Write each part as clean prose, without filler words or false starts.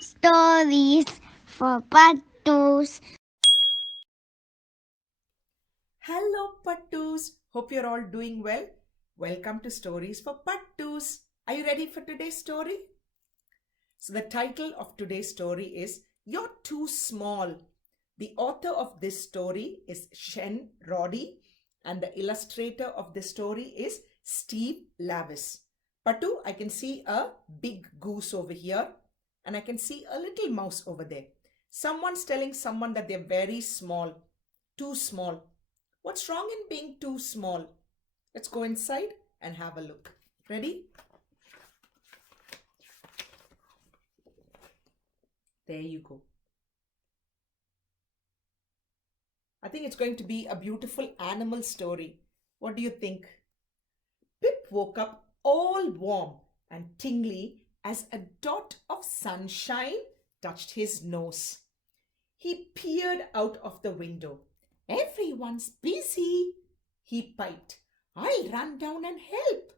Stories for Pattus. Hello, Pattus. Hope you're all doing well. Welcome to Stories for Pattus. Are you ready for today's story? So, the title of today's story is You're Too Small. The author of this story is Shen Roddie, and the illustrator of this story is Steve Lavis. Pattu, I can see a big goose over here, and I can see a little mouse over there. Someone's telling someone that they're very small, too small. What's wrong in being too small? Let's go inside and have a look. Ready? There you go. I think it's going to be a beautiful animal story. What do you think? Pip woke up all warm and tingly as a dot of sunshine touched his nose. He peered out of the window. Everyone's busy, he piped. I'll run down and help.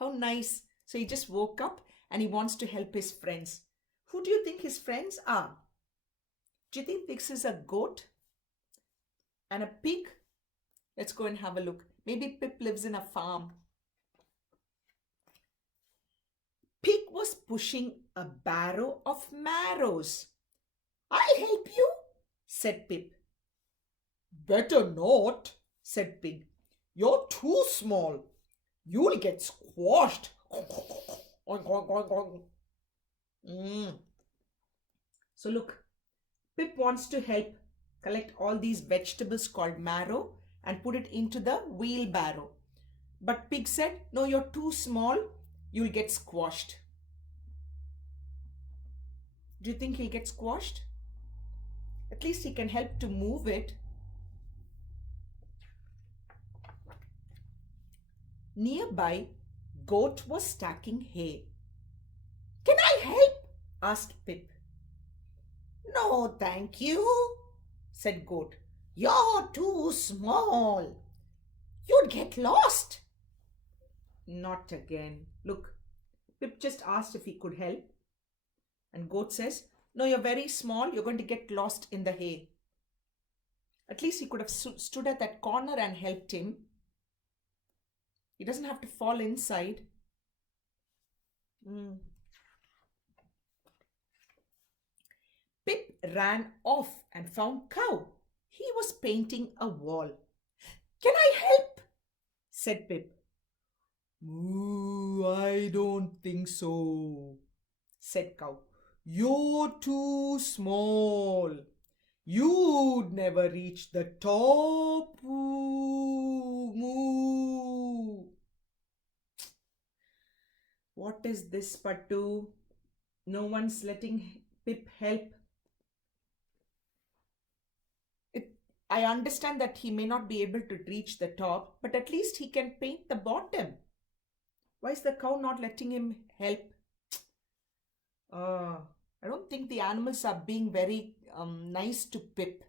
How nice. So he just woke up and he wants to help his friends. Who do you think his friends are? Do you think this is a goat and a pig? Let's go and have a look. Maybe Pip lives in a farm. Pig was pushing a barrow of marrows. I'll help you, said Pip. Better not, said Pig. You're too small. You'll get squashed. So look, Pip wants to help collect all these vegetables called marrow and put it into the wheelbarrow. But Pig said, no, you're too small. You'll get squashed. Do you think he'll get squashed? At least he can help to move it. Nearby, Goat was stacking hay. Can I help? Asked Pip. No, thank you, said Goat. You're too small. You'd get lost. Not again. Look, Pip just asked if he could help. And Goat says, no, you're very small. You're going to get lost in the hay. At least he could have stood at that corner and helped him. He doesn't have to fall inside. Pip ran off and found Cow. He was painting a wall. Can I help? Said Pip. Moo, I don't think so, said Cow. You're too small. You'd never reach the top. Moo. What is this, Pattu? No one's letting Pip help. I understand that he may not be able to reach the top, but at least he can paint the bottom. Why is the cow not letting him help? I don't think the animals are being very nice to Pip.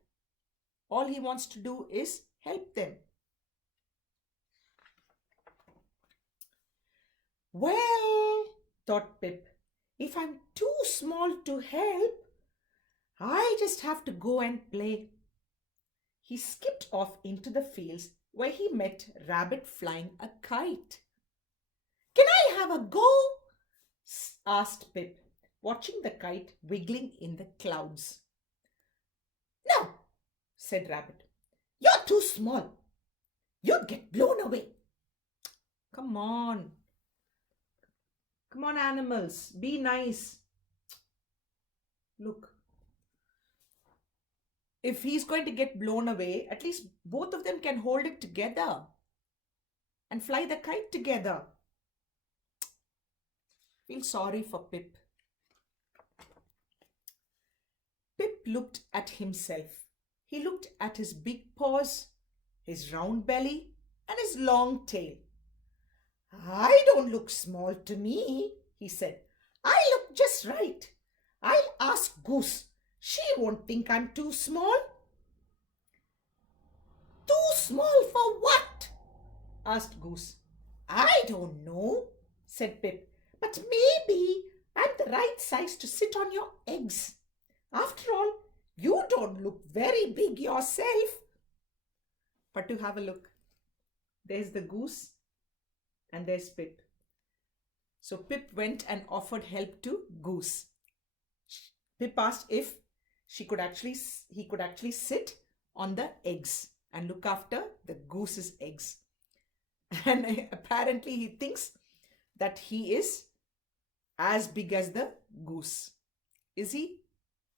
All he wants to do is help them. Well, thought Pip, if I'm too small to help, I just have to go and play. He skipped off into the fields where he met Rabbit flying a kite. Can I have a go? Asked Pip, watching the kite wiggling in the clouds. No, said Rabbit. You're too small. You'd get blown away. Come on. Come on, animals. Be nice. Look. If he's going to get blown away, at least both of them can hold it together and fly the kite together. Feel sorry for Pip. Pip looked at himself. He looked at his big paws, his round belly, and his long tail. I don't look small to me, he said. I look just right. I'll ask Goose. She won't think I'm too small. Too small for what? asked Goose. I don't know, said Pip, but maybe I'm the right size to sit on your eggs. After all, you don't look very big yourself. But to have a look, there's the goose and there's Pip. So Pip went and offered help to Goose. Pip asked if he could actually sit on the eggs and look after the goose's eggs. And apparently he thinks that he is as big as the goose. Is he?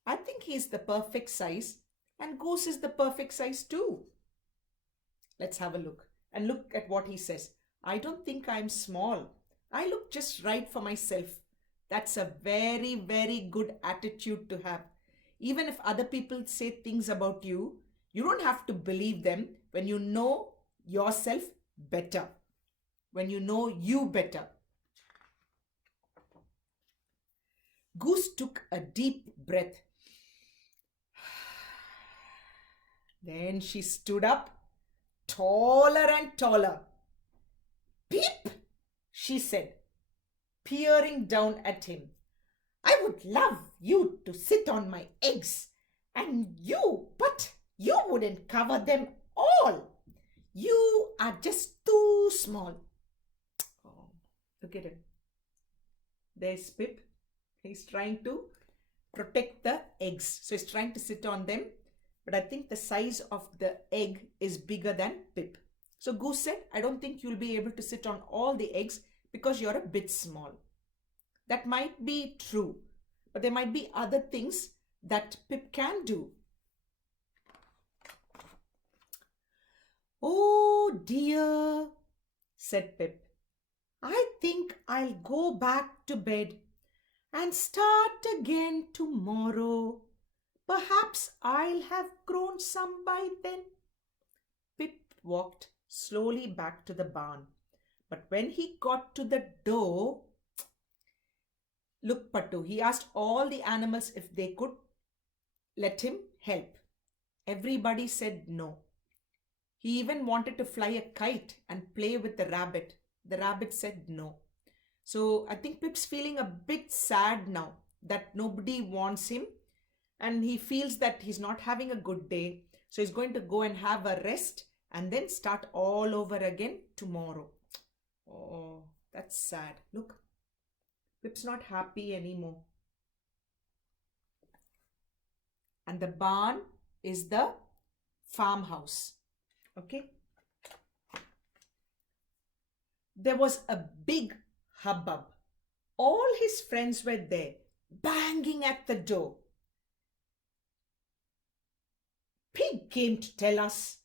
I think he is the perfect size, and goose is the perfect size too. Let's have a look and look at what he says. I don't think I'm small. I look just right for myself. That's a very, very good attitude to have. Even if other people say things about you, you don't have to believe them when you know yourself better. When you know you better. Goose took a deep breath. Then she stood up, taller and taller. Pip, she said, peering down at him. I would love you to sit on my eggs, but you wouldn't cover them all. You are just too small. Oh, look at him. There's Pip. He's trying to protect the eggs. So he's trying to sit on them. But I think the size of the egg is bigger than Pip. So Goose said, I don't think you'll be able to sit on all the eggs because you're a bit small. That might be true. But there might be other things that Pip can do. Oh dear, said Pip. I think I'll go back to bed and start again tomorrow. Perhaps I'll have grown some by then. Pip walked slowly back to the barn. But when he got to the door, look, Pattu, he asked all the animals if they could let him help. Everybody said no. He even wanted to fly a kite and play with the rabbit. The rabbit said no. So I think Pip's feeling a bit sad now that nobody wants him, and he feels that he's not having a good day. So he's going to go and have a rest and then start all over again tomorrow. Oh, that's sad. Look, Pip's not happy anymore. And the barn is the farmhouse. Okay. There was a big hubbub. All his friends were there, banging at the door. Pig came to tell us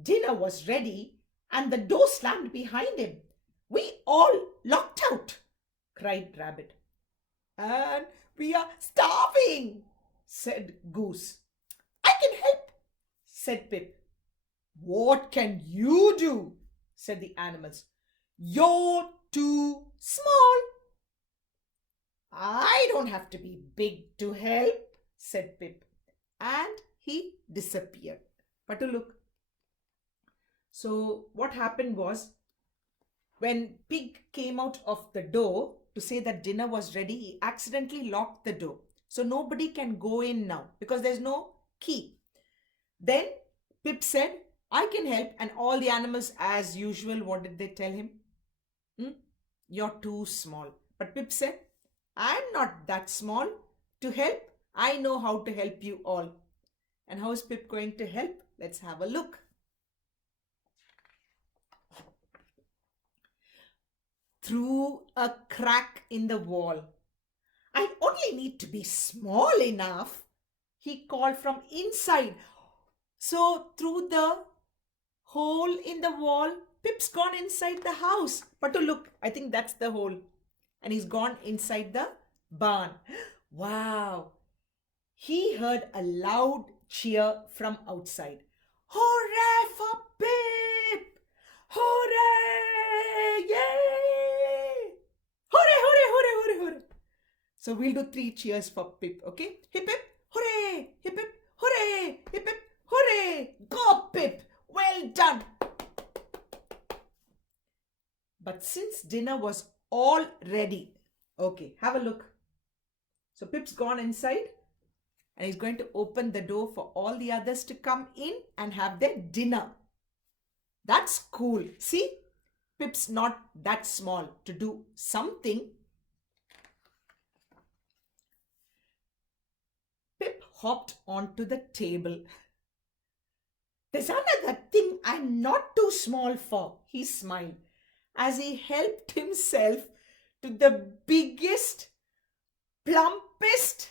dinner was ready and the door slammed behind him. We all locked out, cried Rabbit. And we are starving, said Goose. I can help, said Pip. What can you do? Said the animals. You're too small. I don't have to be big to help, said Pip. And he disappeared. But to look. So what happened was, when Pig came out of the door to say that dinner was ready, he accidentally locked the door. So nobody can go in now because there's no key. Then Pip said, I can help. And all the animals, as usual, what did they tell him? You're too small. But Pip said, I'm not that small. To help, I know how to help you all. And how is Pip going to help? Let's have a look. Through a crack in the wall. I only need to be small enough, he called from inside. So through the hole in the wall, Pip's gone inside the house. But to look, I think that's the hole. And he's gone inside the barn. Wow. He heard a loud cheer from outside. Hooray for Pip! Hooray! Yay! Hooray, hooray, hooray, hooray, hooray. So we'll do 3 cheers for Pip, okay? Hip, hip, hooray! Hip, hip, hooray! Hip, hip, hooray! Go, Pip! Well done! But since dinner was all ready, okay, have a look. So Pip's gone inside and he's going to open the door for all the others to come in and have their dinner. That's cool. See, Pip's not that small to do something. Pip hopped onto the table. There's another thing I'm not too small for, he smiled as he helped himself to the biggest, plumpest,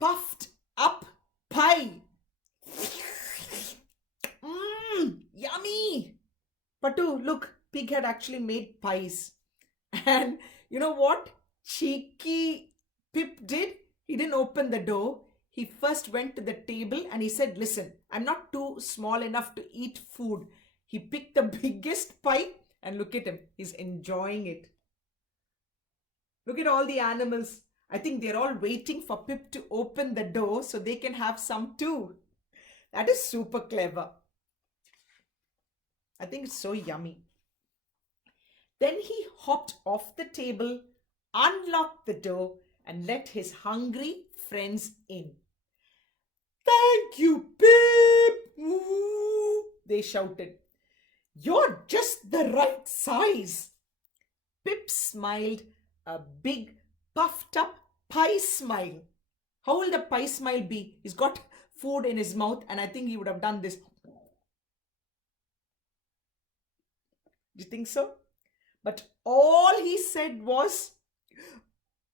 puffed up pie. Yummy! Pattu, look, Pig had actually made pies. And you know what cheeky Pip did? He didn't open the door. He first went to the table and he said, listen, I'm not too small enough to eat food. He picked the biggest pie and look at him. He's enjoying it. Look at all the animals. I think they're all waiting for Pip to open the door so they can have some too. That is super clever. I think it's so yummy. Then he hopped off the table, unlocked the door, and let his hungry friends in. Thank you, Pip! Woo! They shouted. You're just the right size. Pip smiled a big, puffed up pie smile. How will the pie smile be? He's got food in his mouth, and I think he would have done this. Do you think so? But all he said was,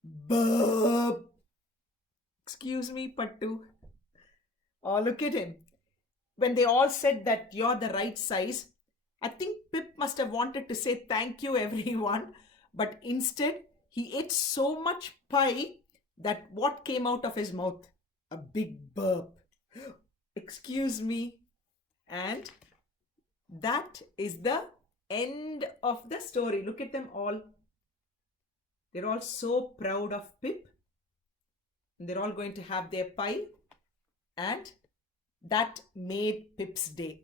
burp. Excuse me, Pattu. Oh, look at him. When they all said that you're the right size, I think Pip must have wanted to say thank you, everyone. But instead, he ate so much pie that what came out of his mouth? A big burp. Excuse me. And that is the end of the story. Look at them all. They're all so proud of Pip. And they're all going to have their pie. And that made Pip's day.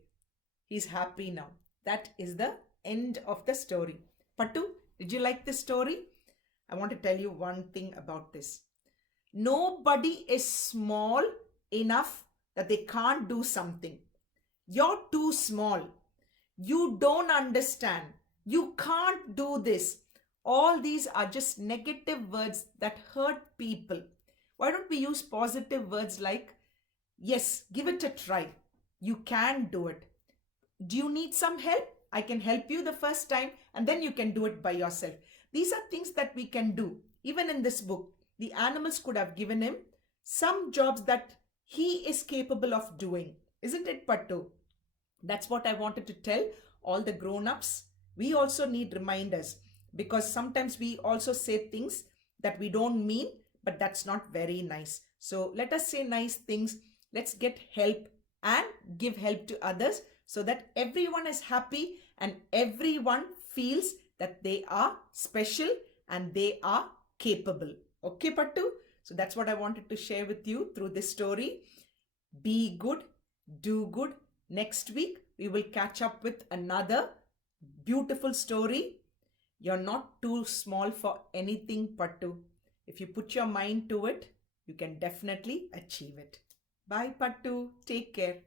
He's happy now. That is the end of the story. Pattu, did you like this story? I want to tell you one thing about this. Nobody is small enough that they can't do something. You're too small. You don't understand. You can't do this. All these are just negative words that hurt people. Why don't we use positive words like, yes, give it a try. You can do it. Do you need some help? I can help you the first time and then you can do it by yourself. These are things that we can do. Even in this book, the animals could have given him some jobs that he is capable of doing. Isn't it, Pattu? That's what I wanted to tell all the grown-ups. We also need reminders because sometimes we also say things that we don't mean, but that's not very nice. So let us say nice things. Let's get help and give help to others so that everyone is happy and everyone feels that they are special and they are capable. Okay, Pattu? So that's what I wanted to share with you through this story. Be good, do good. Next week, we will catch up with another beautiful story. You're not too small for anything, Pattu. If you put your mind to it, you can definitely achieve it. Bye, Pattu. Take care.